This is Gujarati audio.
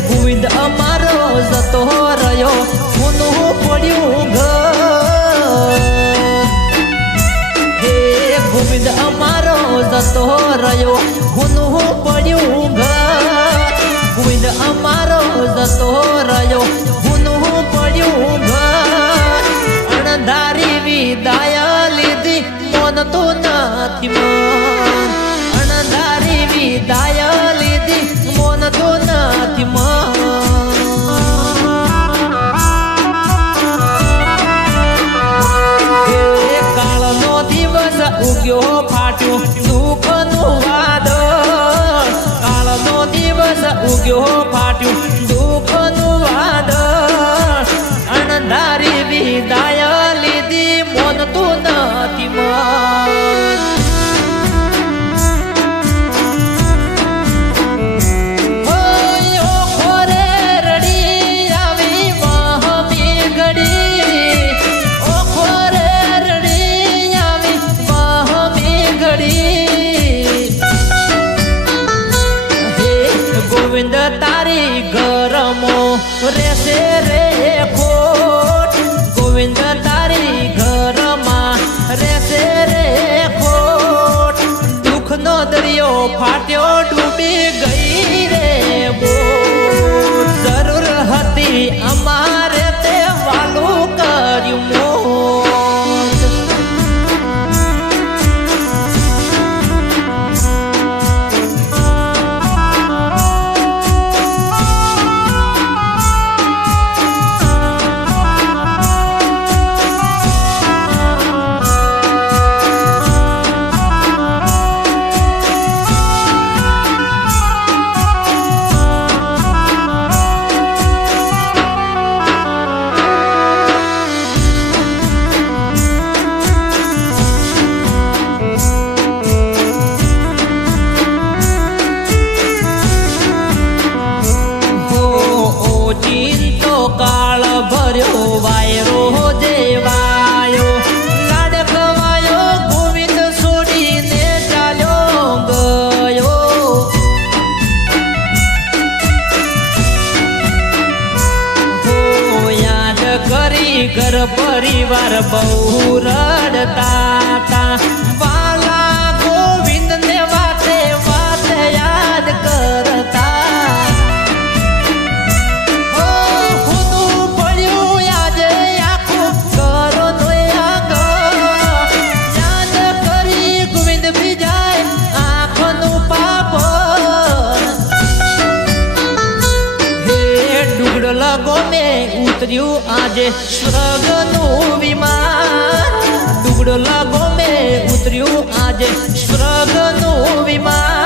ગોવિંદ અમારો જતો રહ્યો કોનું પડ્યું ઘર હે ગોવિંદ અમારો જતો રહ્યો કોનું પડ્યું ઘર ગોવિંદ અમારો જતો રહ્યો કોનું પડ્યું ઘર અણધારી વિદાય લીધી મન તો નથી મન અણધારી વિદાય લીધી મન તો નથી કાળનો દિવસ ઉગ્યો ફાટ્યું દુઃખનું વાદળ કાળનો દિવસ ઉગ્યો ફાટ્યું દુઃખનું વાદળ અણધારી વિદાય લીધી મન તો નથી મન ગોવિંદ તારી ઘરમો રહેશે રે ખોટ ગોવિંદ તારી ઘરમાં રહેશે રે ખોટ દુઃખનો દરિયો ફાટ્યો ડૂબી ગઈ રે બોટ જરૂર હતી અમારે તે વાલું કર્યું મોત ચિંતો કાળ ભર્યો વાયરો દેવાયો લાડ ખવાયો ગોવિંદ છોડીને ચાલ્યો ગયો યાદ કરી ઘર પરિવાર બહુ રડતા તા વાલા ગોવિંદ ને વાતે વાતે યાદ કરતા લગો મેં ઉતર્યું આજે સ્વર્ગનું વિમાન ડુગડો લગો મેં ઉતર્યું આજે સ્વર્ગનું વિમાન